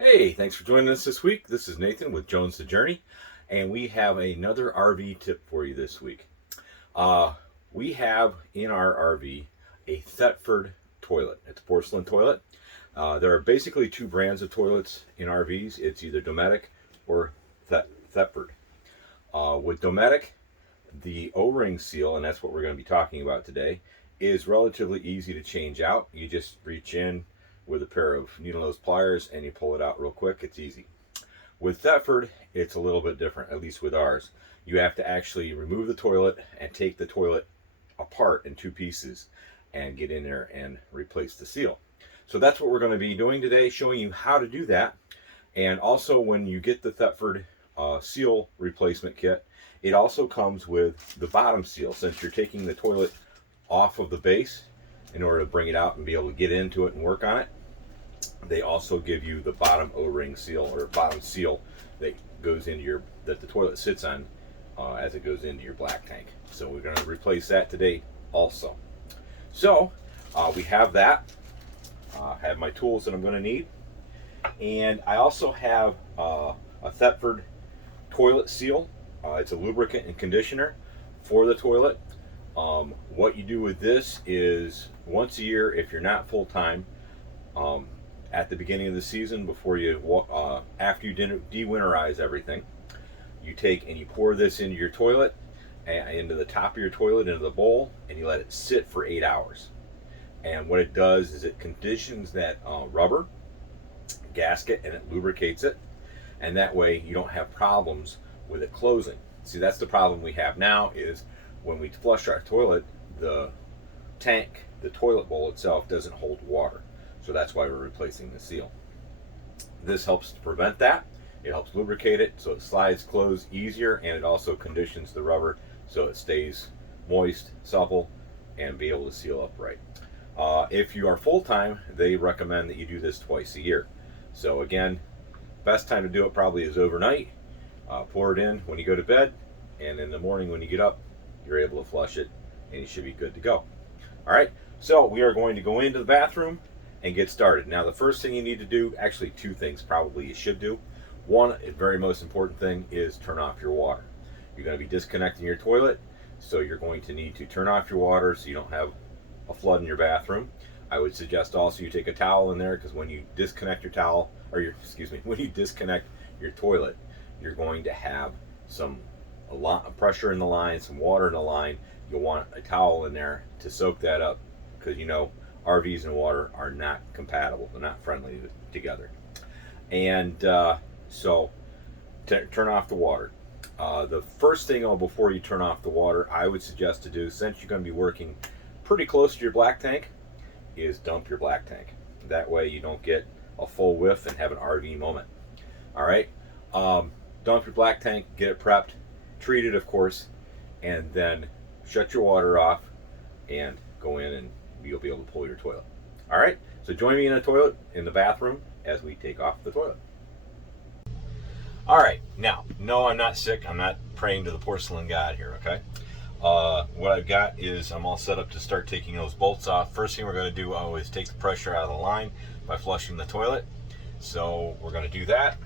Hey, thanks for joining us this week. This is Nathan with Jones the Journey, and we have another RV tip for you this week. We have in our RV a Thetford toilet. It's a porcelain toilet. There are basically two brands of toilets in RVs. It's either Dometic or Thetford. With Dometic, the O-ring seal, and that's what we're going to be talking about today, is relatively easy to change out. You just reach in with a pair of needle nose pliers and you pull it out real quick. It's easy. With Thetford, it's a little bit different, at least with ours. You have to actually remove the toilet and take the toilet apart in two pieces and get in there and replace the seal. So that's what we're going to be doing today, showing you how to do that. And also, when you get the Thetford seal replacement kit, it also comes with the bottom seal. Since you're taking the toilet off of the base in order to bring it out and be able to get into it and work on it, they also give you the bottom O-ring seal, or bottom seal, that goes into that the toilet sits on as it goes into your black tank. So we're going to replace that today also. So we have that. I have my tools that I'm going to need, and I also have a Thetford toilet seal. It's a lubricant and conditioner for the toilet. What you do with this is once a year, if you're not full-time, at the beginning of the season, before you after you de-winterize everything, you take and you pour this into your toilet, into the top of your toilet, into the bowl, and you let it sit for 8 hours. And what it does is it conditions that rubber gasket, and it lubricates it, and that way you don't have problems with it closing. See, that's the problem we have now, is when we flush our toilet, the tank, the toilet bowl itself, doesn't hold water. So that's why we're replacing the seal. This helps to prevent that. It helps lubricate it so it slides closed easier, and it also conditions the rubber so it stays moist, supple, and be able to seal up right. If you are full-time, they recommend that you do this twice a year. So again, best time to do it probably is overnight. Pour it in when you go to bed, and in the morning when you get up, you're able to flush it, and you should be good to go. All right, so we are going to go into the bathroom and get started. Now, the first thing you need to do, actually two things probably you should do. One, a very most important thing, is turn off your water. You're going to be disconnecting your toilet, so you're going to need to turn off your water so you don't have a flood in your bathroom. I would suggest also you take a towel in there, because when you disconnect your towel, or when you disconnect your toilet, you're going to have a lot of pressure in the line, some water in the line. You'll want a towel in there to soak that up, because RVs and water are not compatible. They're not friendly together. And so turn off the water. The first thing before you turn off the water, I would suggest to do, since you're going to be working pretty close to your black tank, is dump your black tank. That way you don't get a full whiff and have an RV moment. All right, dump your black tank, get it prepped, treat it, of course, and then shut your water off and go in, and you'll be able to pull your toilet. All right, so join me in the bathroom, as we take off the toilet. All right, now, no, I'm not sick. I'm not praying to the porcelain god here, okay? What I've got is I'm all set up to start taking those bolts off. First thing we're going to do is take the pressure out of the line by flushing the toilet. So we're going to do that.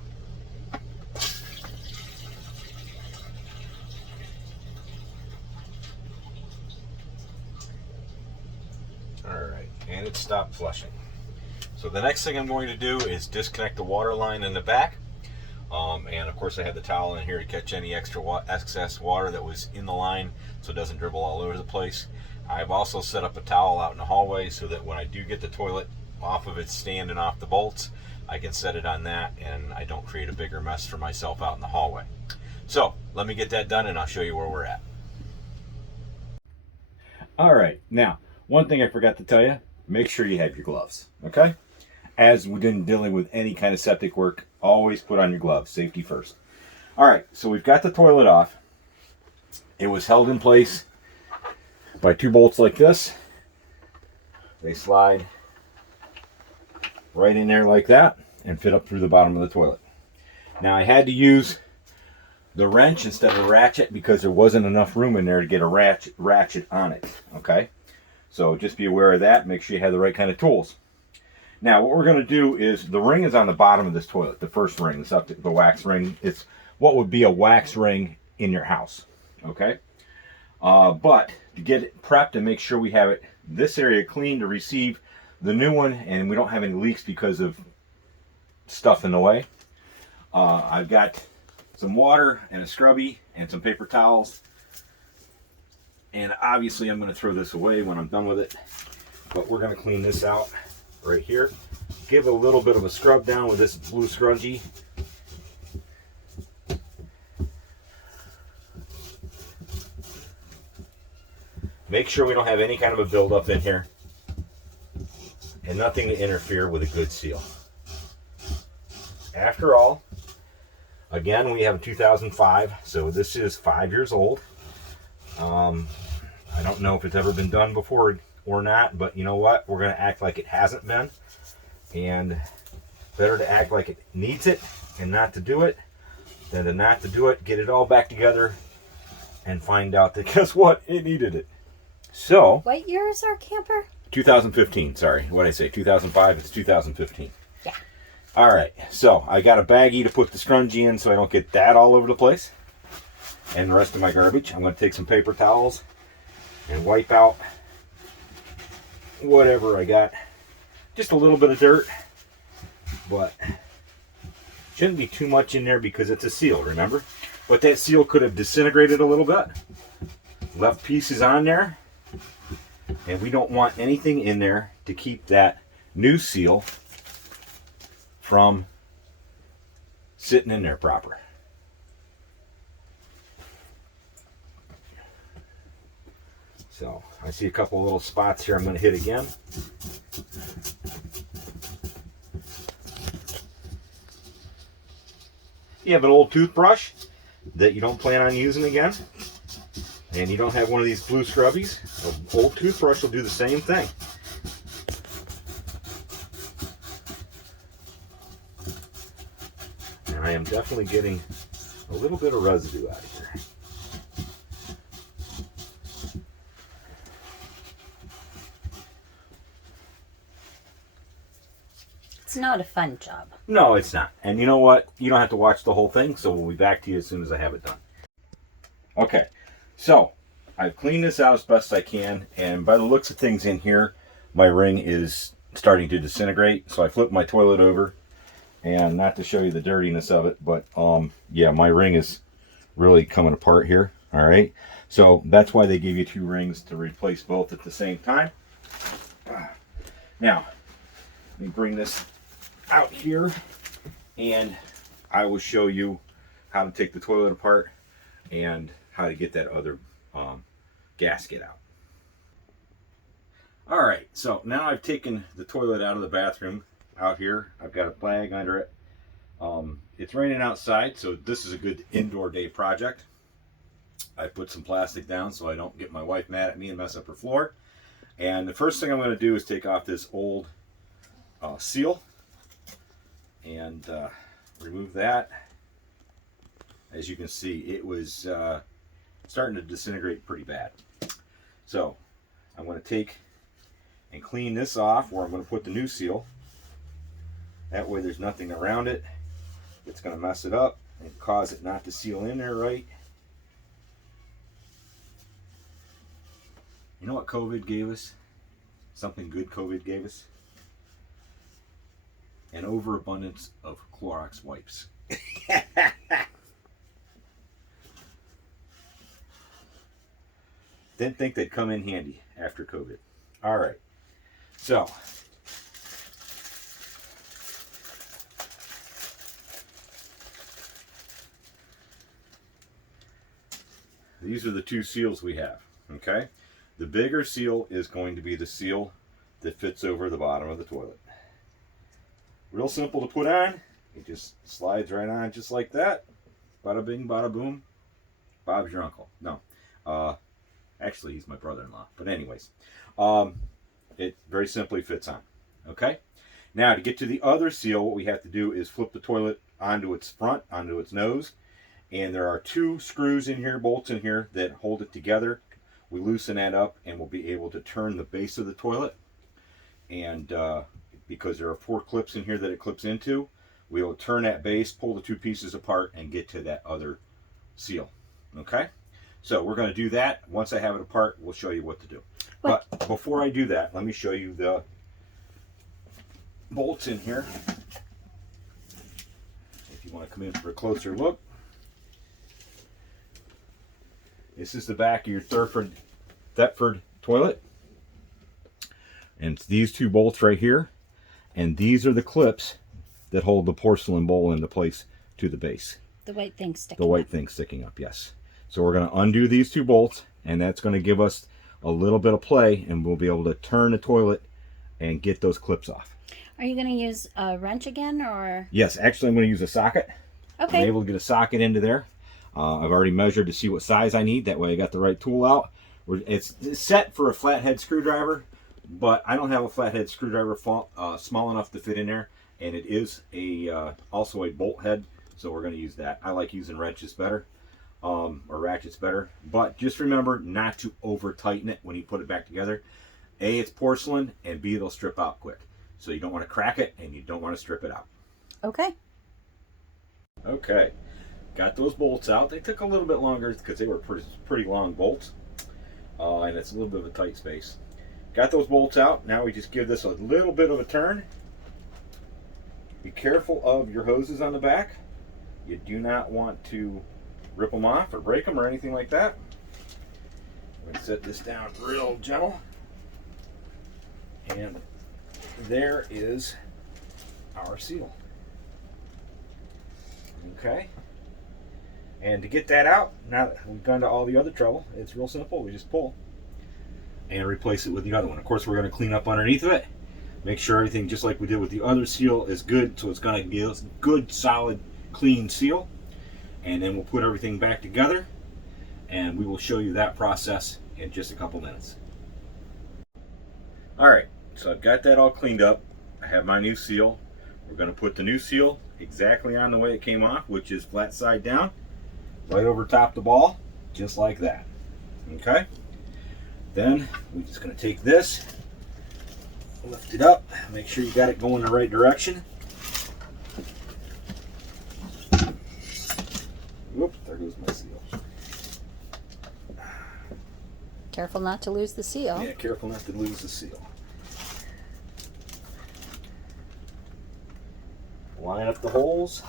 Alright, and it stopped flushing. So the next thing I'm going to do is disconnect the water line in the back. And of course I have the towel in here to catch any excess water that was in the line, so it doesn't dribble all over the place. I've also set up a towel out in the hallway so that when I do get the toilet off of its stand and off the bolts, I can set it on that and I don't create a bigger mess for myself out in the hallway. So let me get that done and I'll show you where we're at. All right, now, one thing I forgot to tell you, make sure you have your gloves, okay? As we've been dealing with any kind of septic work, always put on your gloves, safety first. All right, so we've got the toilet off. It was held in place by two bolts like this. They slide right in there like that and fit up through the bottom of the toilet. Now, I had to use the wrench instead of a ratchet because there wasn't enough room in there to get a ratchet on it, okay? So just be aware of that. Make sure you have the right kind of tools. Now, what we're going to do is, the ring is on the bottom of this toilet, the first ring, the wax ring. It's what would be a wax ring in your house, okay? But to get it prepped and make sure we have this area clean to receive the new one, and we don't have any leaks because of stuff in the way, I've got some water and a scrubby and some paper towels. And obviously I'm going to throw this away when I'm done with it, but we're going to clean this out right here. Give it a little bit of a scrub down with this blue scrunchie. Make sure we don't have any kind of a buildup in here, and nothing to interfere with a good seal. After all, again, we have a 2005, so this is 5 years old. I don't know if it's ever been done before or not, but you know what? We're going to act like it hasn't been. And better to act like it needs it and not to do it than to not to do it, get it all back together, and find out that, guess what? It needed it. So, what year is our camper? 2015, sorry. What did I say? 2005? It's 2015. Yeah. All right. So, I got a baggie to put the scrunchie in so I don't get that all over the place. And the rest of my garbage. I'm going to take some paper towels and wipe out whatever I got. Just a little bit of dirt, but shouldn't be too much in there because it's a seal, remember? But that seal could have disintegrated a little bit, left pieces on there, and we don't want anything in there to keep that new seal from sitting in there proper. So I see a couple little spots here I'm going to hit again. You have an old toothbrush that you don't plan on using again, and you don't have one of these blue scrubbies, an old toothbrush will do the same thing. And I am definitely getting a little bit of residue out of here. It's not a fun job. No, it's not. And you know what? You don't have to watch the whole thing, so we'll be back to you as soon as I have it done. Okay, so I've cleaned this out as best I can, and by the looks of things in here, my ring is starting to disintegrate. So I flipped my toilet over, and not to show you the dirtiness of it, but yeah, my ring is really coming apart here. All right, so that's why they give you two rings to replace both at the same time. Now, let me bring this out here, and I will show you how to take the toilet apart and how to get that other gasket out. All right, so now I've taken the toilet out of the bathroom out here. I've got a bag under it. It's raining outside, so this is a good indoor day project. I put some plastic down so I don't get my wife mad at me and mess up her floor. And the first thing I'm going to do is take off this old seal and remove that. As you can see, it was starting to disintegrate pretty bad. So I'm going to take and clean this off, where I'm going to put the new seal. That way there's nothing around it that's going to mess it up and cause it not to seal in there right. You know what COVID gave us? Something good COVID gave us? An overabundance of Clorox wipes. Didn't think they'd come in handy after COVID. All right, so these are the two seals we have, okay? The bigger seal is going to be the seal that fits over the bottom of the toilet. Real simple to put on. It just slides right on just like that. Bada bing, bada boom. Bob's your uncle. No. Actually, he's my brother-in-law. But anyways, it very simply fits on. Okay? Now, to get to the other seal, what we have to do is flip the toilet onto its front, onto its nose. And there are two screws in here, bolts in here, that hold it together. We loosen that up, and we'll be able to turn the base of the toilet and because there are 4 clips in here that it clips into. We will turn that base, pull the 2 pieces apart, and get to that other seal. Okay? So we're going to do that. Once I have it apart, we'll show you what to do. What? But before I do that, let me show you the bolts in here. If you want to come in for a closer look. This is the back of your Thetford toilet. And it's these 2 bolts right here. And these are the clips that hold the porcelain bowl into place to the base. The white thing sticking The white thing sticking up, yes. So we're going to undo these 2 bolts, and that's going to give us a little bit of play, and we'll be able to turn the toilet and get those clips off. Are you going to use a wrench again, or? Yes, actually I'm going to use a socket. Okay. I'm able to get a socket into there. I've already measured to see what size I need. That way I got the right tool out. It's set for a flathead screwdriver, but I don't have a flathead screwdriver small enough to fit in there. And it is also a bolt head, so we're going to use that. I like using wrenches better, or ratchets better. But just remember not to over tighten it when you put it back together. A, it's porcelain, and B, it'll strip out quick. So you don't want to crack it, and you don't want to strip it out. Okay. Okay, got those bolts out. They took a little bit longer because they were pretty long bolts, and it's a little bit of a tight space. Got those bolts out. Now we just give this a little bit of a turn. Be careful of your hoses on the back. You do not want to rip them off or break them or anything like that. I'm going to set this down real gentle. And there is our seal. Okay. And to get that out, now that we've gone to all the other trouble, it's real simple. We just pull and replace it with the other one. Of course, we're going to clean up underneath of it. Make sure everything, just like we did with the other seal, is good. So it's going to give us a good, solid, clean seal. And then we'll put everything back together. And we will show you that process in just a couple minutes. Alright, so I've got that all cleaned up. I have my new seal. We're going to put the new seal exactly on the way it came off, which is flat side down. Right over top the ball, just like that. Okay? Then we're just going to take this. Lift it up, make sure you got it going the right direction. Whoops, there goes my seal. Careful not to lose the seal. Yeah, careful not to lose the seal. Line up the holes.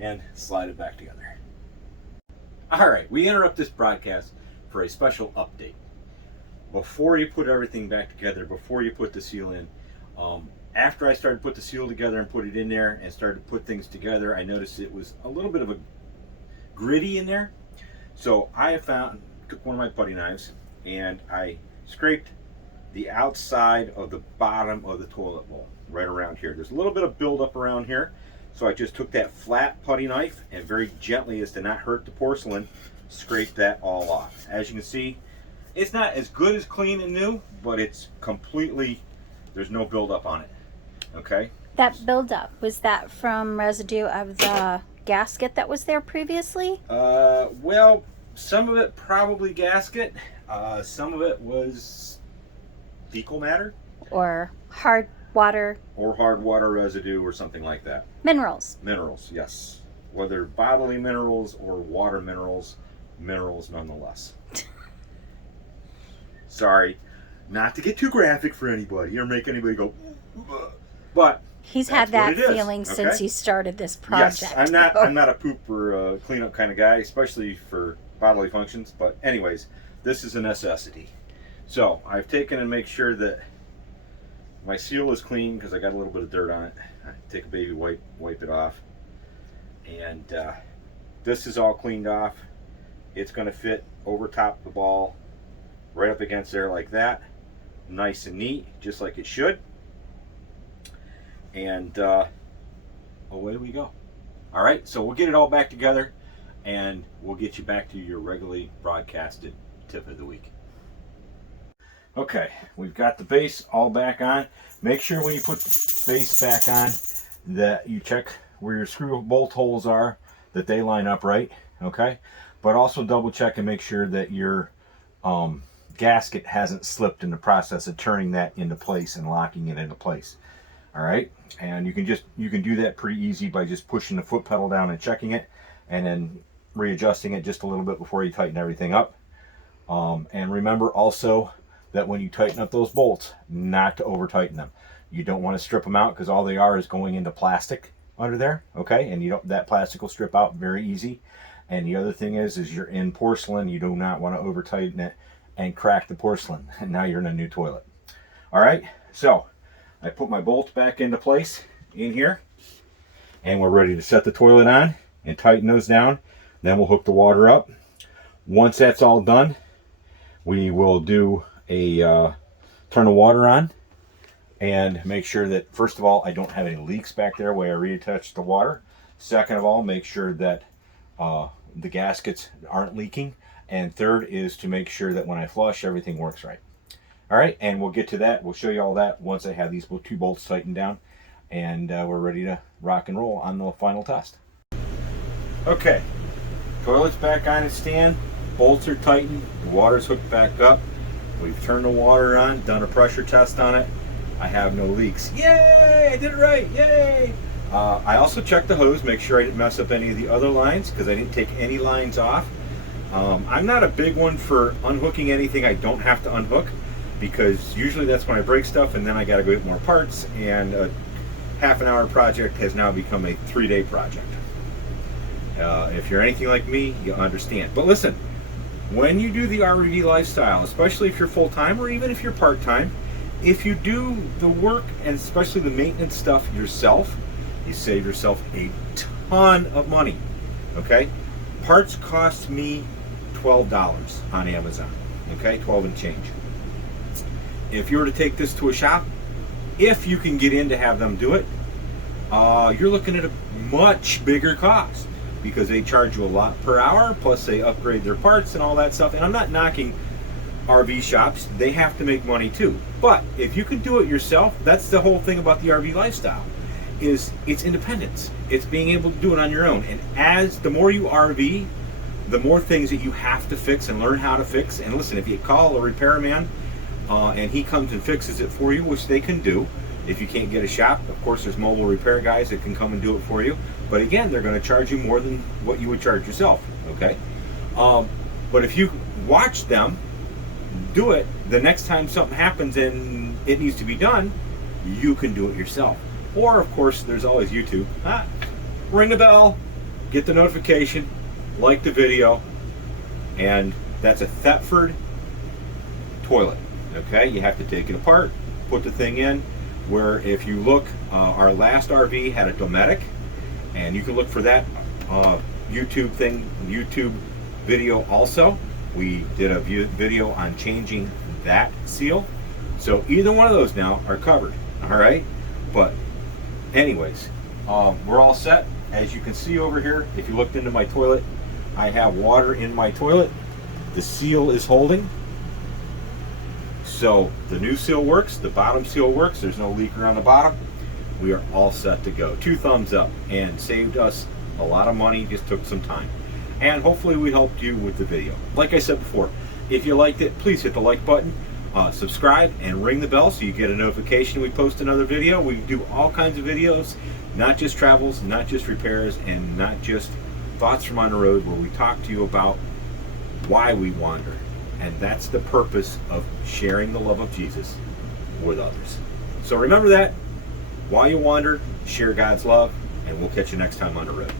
And slide it back together. Alright, we interrupt this broadcast for a special update. Before you put everything back together, before you put the seal in, after I started to put the seal together and put it in there and started to put things together, I noticed it was a little bit of a gritty in there. So I took one of my putty knives and I scraped the outside of the bottom of the toilet bowl, right around here. There's a little bit of buildup around here. So I just took that flat putty knife and very gently, as to not hurt the porcelain, scraped that all off. As you can see, it's not as good as clean and new, but it's completely, there's no buildup on it. Okay? That buildup, was that from residue of the gasket that was there previously? Well, some of it probably gasket. Some of it was fecal matter. Or hard water? Or hard water residue or something like that. Minerals. Minerals, yes. Whether bodily minerals or water minerals, minerals nonetheless. Sorry, not to get too graphic for anybody or make anybody go, but he's had that feeling okay? since he started this project. Yes, I'm not a poop or a cleanup kind of guy, especially for bodily functions. But anyways, this is a necessity. So I've taken and make sure that my seal is clean because I got a little bit of dirt on it. I take a baby wipe, wipe it off, and this is all cleaned off. It's going to fit over top the ball, right up against there like that, nice and neat, just like it should. And away we go. All right, so we'll get it all back together, and we'll get you back to your regularly broadcasted tip of the week. Okay, we've got the base all back on. Make sure when you put the base back on that you check where your screw bolt holes are, that they line up right, okay? But also double check and make sure that your gasket hasn't slipped in the process of turning that into place and locking it into place. All right, and you can do that pretty easy by just pushing the foot pedal down and checking it, and then readjusting it just a little bit before you tighten everything up. And remember also that when you tighten up those bolts, not to over tighten them. You don't want to strip them out because all they are is going into plastic under there, okay? And that plastic will strip out very easy. And the other thing is you're in porcelain. You do not want to over tighten it and crack the porcelain. And now you're in a new toilet. All right, so I put my bolts back into place in here, and we're ready to set the toilet on and tighten those down. Then we'll hook the water up. Once that's all done, we will do a turn the water on and make sure that, first of all, I don't have any leaks back there where I reattach the water. Second of all, make sure that the gaskets aren't leaking. And third is to make sure that when I flush, everything works right. All right, and we'll get to that. We'll show you all that once I have these two bolts tightened down, and we're ready to rock and roll on the final test. Okay, toilet's back on its stand, bolts are tightened, the water's hooked back up. We've turned the water on, done a pressure test on it. I have no leaks. Yay, I did it right, yay! I also checked the hose, make sure I didn't mess up any of the other lines, because I didn't take any lines off. I'm not a big one for unhooking anything I don't have to unhook, because usually that's when I break stuff and then I got to go get more parts, and a half-an-hour project has now become a 3-day project. If you're anything like me, you understand. But listen, when you do the RV lifestyle, especially if you're full-time or even if you're part-time, if you do the work and especially the maintenance stuff yourself, you save yourself a ton of money, okay? Parts cost me $12 on Amazon, okay? 12 and change. If you were to take this to a shop, if you can get in to have them do it, you're looking at a much bigger cost because they charge you a lot per hour, plus they upgrade their parts and all that stuff. And I'm not knocking RV shops, they have to make money too. But if you can do it yourself, that's the whole thing about the RV lifestyle, is it's independence. It's being able to do it on your own. And as the more you RV, the more things that you have to fix and learn how to fix. And listen, if you call a repairman, and he comes and fixes it for you, which they can do. If you can't get a shop, of course, there's mobile repair guys that can come and do it for you. But again, they're going to charge you more than what you would charge yourself, okay? But if you watch them do it, the next time something happens and it needs to be done, you can do it yourself. Or, of course, there's always YouTube. Ring the bell, get the notification, like the video, and that's a Thetford toilet. Okay, you have to take it apart, put the thing in, where if you look, our last RV had a Dometic, and you can look for that YouTube video also. We did a video on changing that seal. So either one of those now are covered, all right? But anyways, we're all set. As you can see over here, if you looked into my toilet, I have water in my toilet. The seal is holding. So the new seal works, the bottom seal works, there's no leak around the bottom. We are all set to go. 2 thumbs up, and saved us a lot of money, just took some time. And hopefully we helped you with the video. Like I said before, if you liked it, please hit the like button, subscribe, and ring the bell so you get a notification when we post another video. We do all kinds of videos, not just travels, not just repairs, and not just thoughts from on the road, where we talk to you about why we wander. And that's the purpose of sharing the love of Jesus with others. So remember that. While you wander, share God's love, and we'll catch you next time on the road.